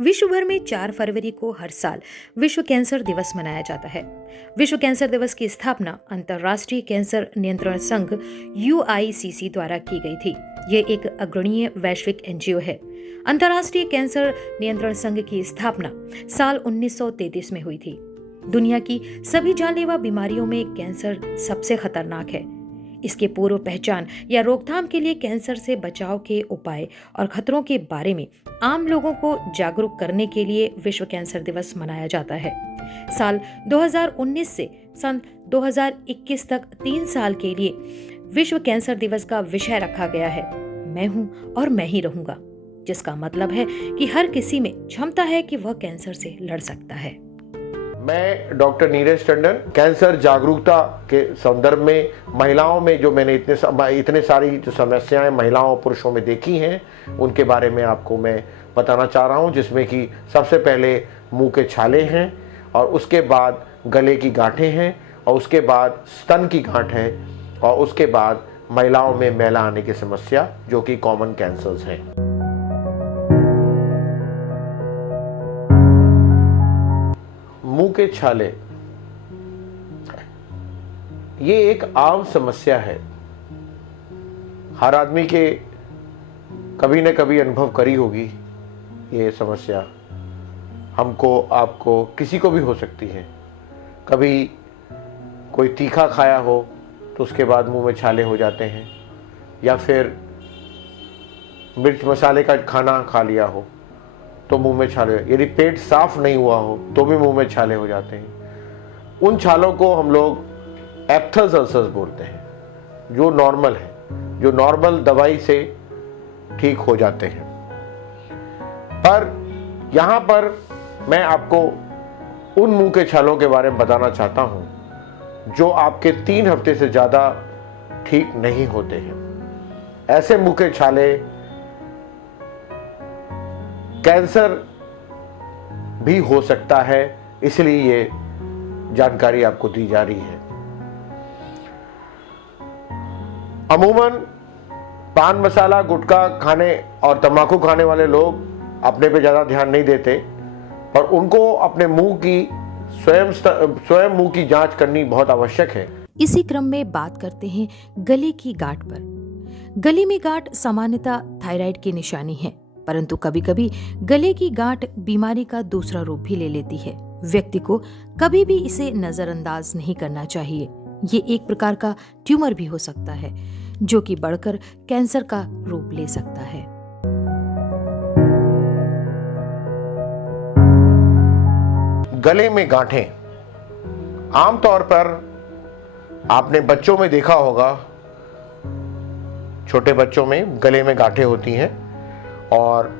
विश्व भर में 4 फरवरी को हर साल विश्व कैंसर दिवस मनाया जाता है। विश्व कैंसर दिवस की स्थापना अंतर्राष्ट्रीय कैंसर नियंत्रण संघ यूआईसीसी द्वारा की गई थी। ये एक अग्रणीय वैश्विक एनजीओ है। अंतर्राष्ट्रीय कैंसर नियंत्रण संघ की स्थापना साल 1933 में हुई थी। दुनिया की सभी जानलेवा बीमारियों में कैंसर सबसे खतरनाक है। इसके पूर्व पहचान या रोकथाम के लिए कैंसर से बचाव के उपाय और खतरों के बारे में आम लोगों को जागरूक करने के लिए विश्व कैंसर दिवस मनाया जाता है। साल 2019 से सन 2021 तक 3 साल के लिए विश्व कैंसर दिवस का विषय रखा गया है, मैं हूं और मैं ही रहूंगा, जिसका मतलब है कि हर किसी में क्षमता है कि वह कैंसर से लड़ सकता है। मैं डॉक्टर नीरज टंडन कैंसर जागरूकता के संदर्भ में महिलाओं में जो मैंने इतने सारी जो समस्याएं महिलाओं और पुरुषों में देखी हैं उनके बारे में आपको मैं बताना चाह रहा हूं, जिसमें कि सबसे पहले मुंह के छाले हैं और उसके बाद गले की गांठें हैं और उसके बाद स्तन की गांठ है और उसके बाद महिलाओं में मैला आने की समस्या जो कि कॉमन कैंसर्स हैं। मुंह के छाले ये एक आम समस्या है। हर आदमी के कभी न कभी अनुभव करी होगी ये समस्या। हमको, आपको, किसी को भी हो सकती है। कभी कोई तीखा खाया हो तो उसके बाद मुंह में छाले हो जाते हैं, या फिर मिर्च मसाले का खाना खा लिया हो तो मुंह में छाले, यदि पेट साफ नहीं हुआ हो तो भी मुंह में छाले हो जाते हैं। उन छालों को हम लोग एप्थस अल्सर्स बोलते हैं, जो नॉर्मल है, जो नॉर्मल दवाई से ठीक हो जाते हैं। पर यहां पर मैं आपको उन मुंह के छालों के बारे में बताना चाहता हूं जो आपके 3 हफ्ते से ज्यादा ठीक नहीं होते हैं। ऐसे मुंह के छाले कैंसर भी हो सकता है, इसलिए ये जानकारी आपको दी जा रही है। अमूमन पान मसाला, गुटखा खाने और तंबाकू खाने वाले लोग अपने पे ज्यादा ध्यान नहीं देते, पर उनको अपने मुंह की स्वयं मुंह की जांच करनी बहुत आवश्यक है। इसी क्रम में बात करते हैं गले की गांठ पर। गले में गांठ सामान्यतः थायराइड की निशानी है, परंतु कभी-कभी गले की गांठ बीमारी का दूसरा रूप भी ले लेती है। व्यक्ति को कभी भी इसे नजरअंदाज नहीं करना चाहिए। ये एक प्रकार का ट्यूमर भी हो सकता है, जो कि बढ़कर कैंसर का रूप ले सकता है। गले में गांठें आमतौर पर आपने बच्चों में देखा होगा। छोटे बच्चों में गले में गांठें होती हैं और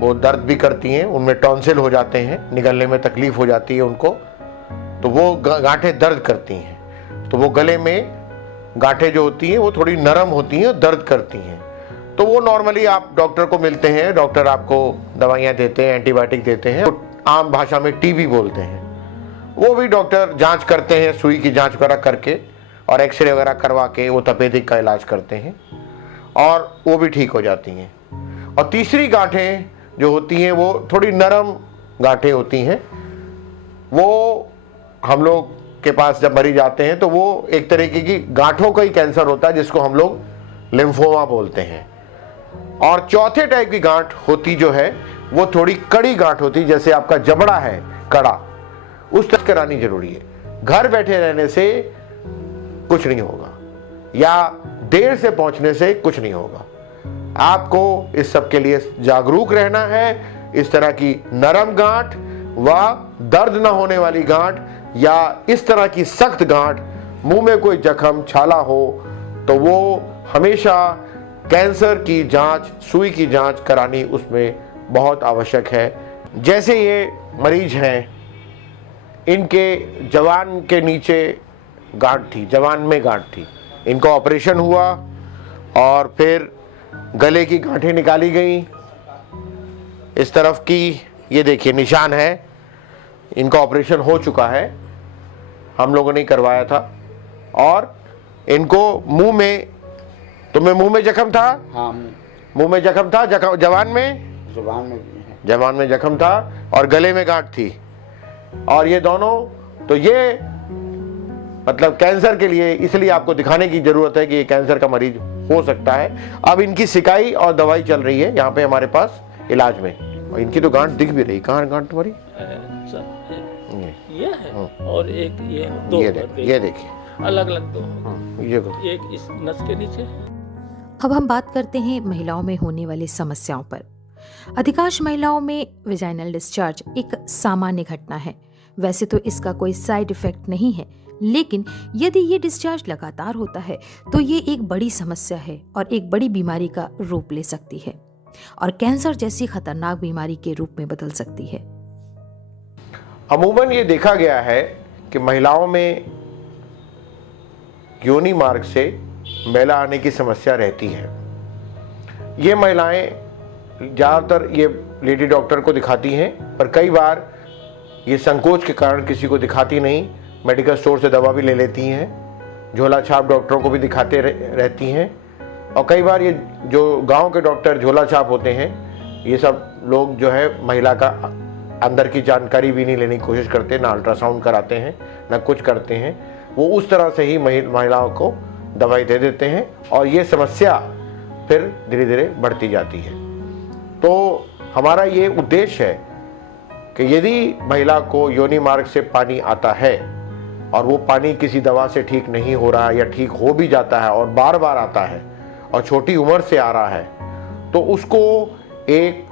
वो दर्द भी करती हैं, उनमें टॉन्सिल हो जाते हैं, निगलने में तकलीफ हो जाती है उनको, तो वो गांठें दर्द करती हैं। तो वो गले में गांठें जो होती हैं वो थोड़ी नरम होती हैं और दर्द करती हैं। तो वो नॉर्मली आप डॉक्टर को मिलते हैं, डॉक्टर आपको दवाइयाँ देते हैं, एंटीबायोटिक देते हैं, आम भाषा में टीबी बोलते हैं। वो भी डॉक्टर जांच करते हैं, सुई की जांच वगैरह करके और एक्सरे वगैरह करवा के वो तपेदिक का इलाज करते हैं और वो भी ठीक हो जाती हैं। और तीसरी गांठें जो होती हैं वो थोड़ी नरम गांठें होती हैं। वो हम लोग के पास जब मरीज आते हैं तो वो एक तरीके की गांठों का ही कैंसर होता है, जिसको हम लोग लिम्फोमा बोलते हैं। और चौथे टाइप की गांठ होती जो है वो थोड़ी कड़ी गांठ होती, जैसे आपका जबड़ा है कड़ा, उस तरह करानी जरूरी है। घर बैठे रहने से कुछ नहीं होगा या देर से पहुंचने से कुछ नहीं होगा। आपको इस सब के लिए जागरूक रहना है। इस तरह की नरम गांठ व दर्द न होने वाली गांठ या इस तरह की सख्त गांठ, मुंह में कोई जख्म, छाला हो तो वो हमेशा कैंसर की जांच, सुई की जांच करानी उसमें बहुत आवश्यक है। जैसे ये मरीज हैं, इनके जवान के नीचे गांठ थी, जवान में गांठ थी, इनका ऑपरेशन हुआ और फिर गले की गांठें निकाली गई। इस तरफ की ये देखिए निशान है, इनका ऑपरेशन हो चुका है, हम लोगों ने करवाया था। और इनको मुंह में, तुम्हें मुंह में जख्म था? हाँ, मुंह में जख्म था, जवान में? जुबान में भी है। जबान में जख्म था और गले में गांठ थी, और ये दोनों, तो ये मतलब कैंसर के लिए इसलिए आपको दिखाने की जरूरत है कि ये कैंसर का मरीज हो सकता है। अब इनकी सिकाई और दवाई चल रही है यहाँ पे हमारे पास इलाज में, और इनकी तो गांठ दिख भी रही। कहाँ गांठ तुम्हारी? ये है और एक ये दो, ये देखिए अलग अलग दो, ये एक इस नस के नीचे। अब हम बात करते हैं महिलाओं में होने वाली समस्याओं पर। अधिकांश महिलाओं में वेजाइनल डिस्चार्ज एक सामान्य घटना है। वैसे तो इसका कोई साइड इफेक्ट नहीं है, लेकिन यदि ये डिस्चार्ज लगातार होता है तो ये एक बड़ी समस्या है और एक बड़ी बीमारी का रूप ले सकती है और कैंसर जैसी खतरनाक बीमारी के रूप में बदल सकती है। अमूमन ये देखा गया है कि महिलाओं में योनि मार्ग से मैला आने की समस्या रहती है। ये महिलाएं ज़्यादातर ये लेडी डॉक्टर को दिखाती हैं, पर कई बार ये संकोच के कारण किसी को दिखाती नहीं, मेडिकल स्टोर से दवा भी ले लेती हैं, झोला छाप डॉक्टरों को भी दिखाते रहती हैं। और कई बार ये जो गांव के डॉक्टर झोला छाप होते हैं, ये सब लोग जो है महिला का अंदर की जानकारी भी नहीं लेने की कोशिश करते, ना अल्ट्रासाउंड कराते हैं, ना कुछ करते हैं। वो उस तरह से ही महिलाओं को दवाई दे देते हैं और ये समस्या फिर धीरे धीरे बढ़ती जाती है। तो हमारा ये उद्देश्य है कि यदि महिला को योनि मार्ग से पानी आता है और वो पानी किसी दवा से ठीक नहीं हो रहा है या ठीक हो भी जाता है और बार बार आता है और छोटी उम्र से आ रहा है, तो उसको एक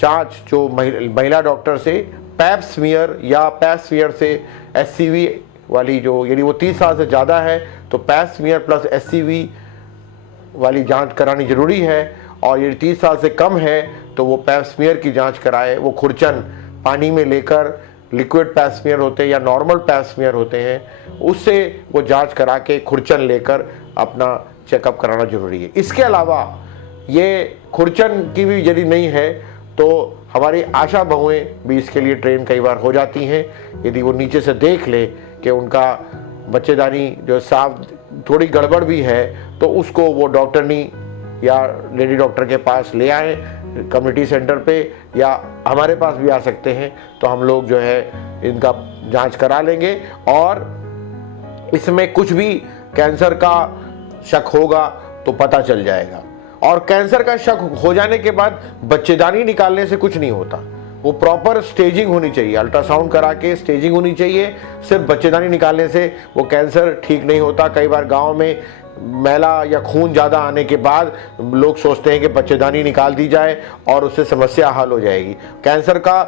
जांच जो महिला डॉक्टर से पैप स्मीयर या पैप स्मीयर से SCV वाली, जो यदि वो 30 साल से ज़्यादा है तो पैप स्मीयर प्लस SCV वाली जांच करानी जरूरी है, और यदि 30 साल से कम है तो वो पैप स्मीयर की जांच कराए। वो खुरचन पानी में लेकर, लिक्विड पैप स्मीयर होते हैं या नॉर्मल पैप स्मीयर होते हैं, उससे वो जांच करा के खुरचन लेकर अपना चेकअप कराना जरूरी है। इसके अलावा ये खुरचन की भी यदि नहीं है तो हमारी आशा बहुएं भी इसके लिए ट्रेन कई बार हो जाती हैं। यदि वो नीचे से देख ले कि उनका बच्चेदानी जो साफ थोड़ी गड़बड़ भी है, तो उसको वो डॉक्टरनी या लेडी डॉक्टर के पास ले आए कम्युनिटी सेंटर पे, या हमारे पास भी आ सकते हैं, तो हम लोग जो है इनका जांच करा लेंगे और इसमें कुछ भी कैंसर का शक होगा तो पता चल जाएगा। और कैंसर का शक हो जाने के बाद बच्चेदानी निकालने से कुछ नहीं होता, वो प्रॉपर स्टेजिंग होनी चाहिए, अल्ट्रासाउंड करा के स्टेजिंग होनी चाहिए। सिर्फ बच्चेदानी निकालने से वो कैंसर ठीक नहीं होता। कई बार गांव में मैला या खून ज़्यादा आने के बाद लोग सोचते हैं कि बच्चेदानी निकाल दी जाए और उससे समस्या हल हो जाएगी। कैंसर का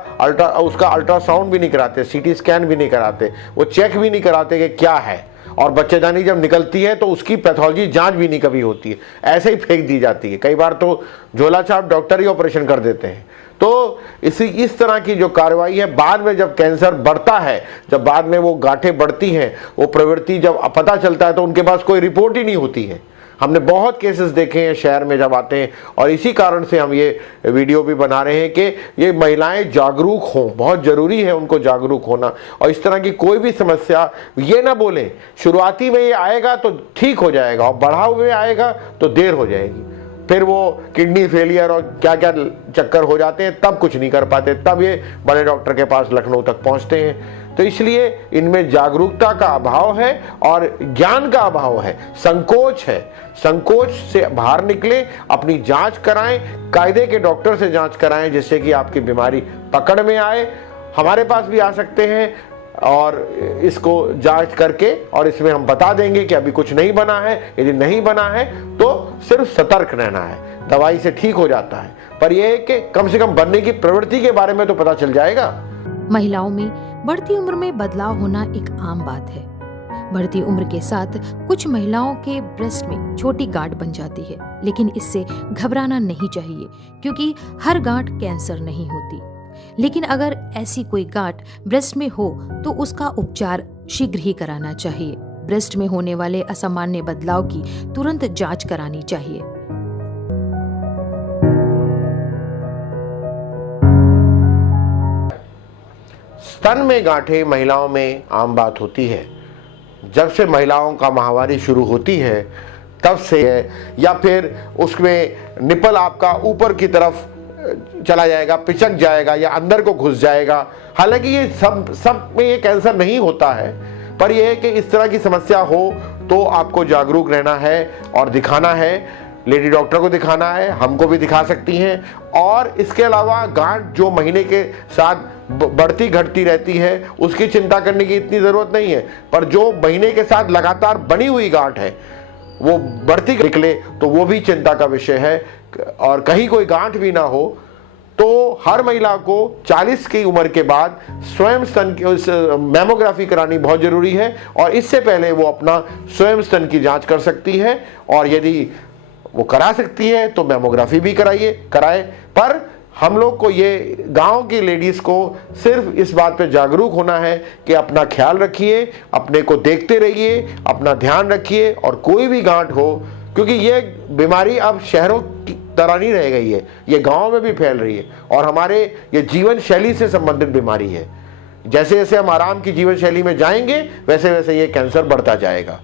उसका अल्ट्रासाउंड भी नहीं कराते, CT स्कैन भी नहीं कराते, वो चेक भी नहीं कराते कि क्या है, और बच्चेदानी जब निकलती है तो उसकी पैथोलॉजी जांच भी नहीं कभी होती है, ऐसे ही फेंक दी जाती है। कई बार तो झोला छाप डॉक्टर ही ऑपरेशन कर देते हैं। तो इस तरह की जो कार्रवाई है, बाद में जब कैंसर बढ़ता है, जब बाद में वो गांठें बढ़ती हैं, वो प्रवृत्ति जब पता चलता है तो उनके पास कोई रिपोर्ट ही नहीं होती है। हमने बहुत केसेस देखे हैं शहर में जब आते हैं, और इसी कारण से हम ये वीडियो भी बना रहे हैं कि ये महिलाएं जागरूक हों, बहुत ज़रूरी है उनको जागरूक होना। और इस तरह की कोई भी समस्या ये ना बोलें शुरुआती में ये आएगा तो ठीक हो जाएगा, और बढ़ा हुए आएगा तो देर हो जाएगी, फिर वो किडनी फेलियर और क्या क्या चक्कर हो जाते हैं, तब कुछ नहीं कर पाते, तब ये बड़े डॉक्टर के पास लखनऊ तक पहुंचते हैं। तो इसलिए इनमें जागरूकता का अभाव है और ज्ञान का अभाव है, संकोच है। संकोच से बाहर निकले, अपनी जांच कराएं, कायदे के डॉक्टर से जांच कराएं, जिससे कि आपकी बीमारी पकड़ में आए। हमारे पास भी आ सकते हैं और इसको जांच करके, और इसमें हम बता देंगे कि अभी कुछ नहीं बना है। यदि नहीं बना है तो सिर्फ सतर्क रहना है, दवाई से ठीक हो जाता है, पर यह है कि कम से कम बनने की प्रवृत्ति के बारे में तो पता चल जाएगा। महिलाओं में बढ़ती उम्र में बदलाव होना एक आम बात है। बढ़ती उम्र के साथ कुछ महिलाओं के ब्रेस्ट में छोटी गांठ बन जाती है, लेकिन इससे घबराना नहीं चाहिए, क्योंकि हर गांठ कैंसर नहीं होती। लेकिन अगर ऐसी कोई गांठ ब्रेस्ट में हो तो उसका उपचार शीघ्र ही कराना चाहिए। ब्रेस्ट में होने वाले असामान्य बदलाव की तुरंत जांच करानी चाहिए। स्तन में गांठें महिलाओं में आम बात होती है। जब से महिलाओं का माहवारी शुरू होती है तब से है, या फिर उसमें निपल आपका ऊपर की तरफ चला जाएगा, पिचक जाएगा या अंदर को घुस जाएगा। हालांकि ये सब में ये कैंसर नहीं होता है, पर यह है कि इस तरह की समस्या हो तो आपको जागरूक रहना है और दिखाना है। लेडी डॉक्टर को दिखाना है, हमको भी दिखा सकती हैं। और इसके अलावा गांठ जो महीने के साथ बढ़ती घटती रहती है उसकी चिंता करने की इतनी ज़रूरत नहीं है, पर जो महीने के साथ लगातार बनी हुई गांठ है वो बढ़ती निकले तो वो भी चिंता का विषय है। और कहीं कोई गांठ भी ना हो तो हर महिला को 40 की उम्र के बाद स्वयं स्तन की मैमोग्राफी करानी बहुत ज़रूरी है, और इससे पहले वो अपना स्वयं स्तन की जांच कर सकती है। और यदि वो करा सकती है तो मैमोग्राफी भी कराए। पर हम लोग को ये गांव की लेडीज़ को सिर्फ इस बात पे जागरूक होना है कि अपना ख्याल रखिए, अपने को देखते रहिए, अपना ध्यान रखिए। और कोई भी गांठ हो, क्योंकि ये बीमारी अब शहरों की तरह नहीं रह गई है, ये गांव में भी फैल रही है और हमारे ये जीवन शैली से संबंधित बीमारी है। जैसे जैसे हम आराम की जीवन शैली में जाएंगे वैसे वैसे ये कैंसर बढ़ता जाएगा।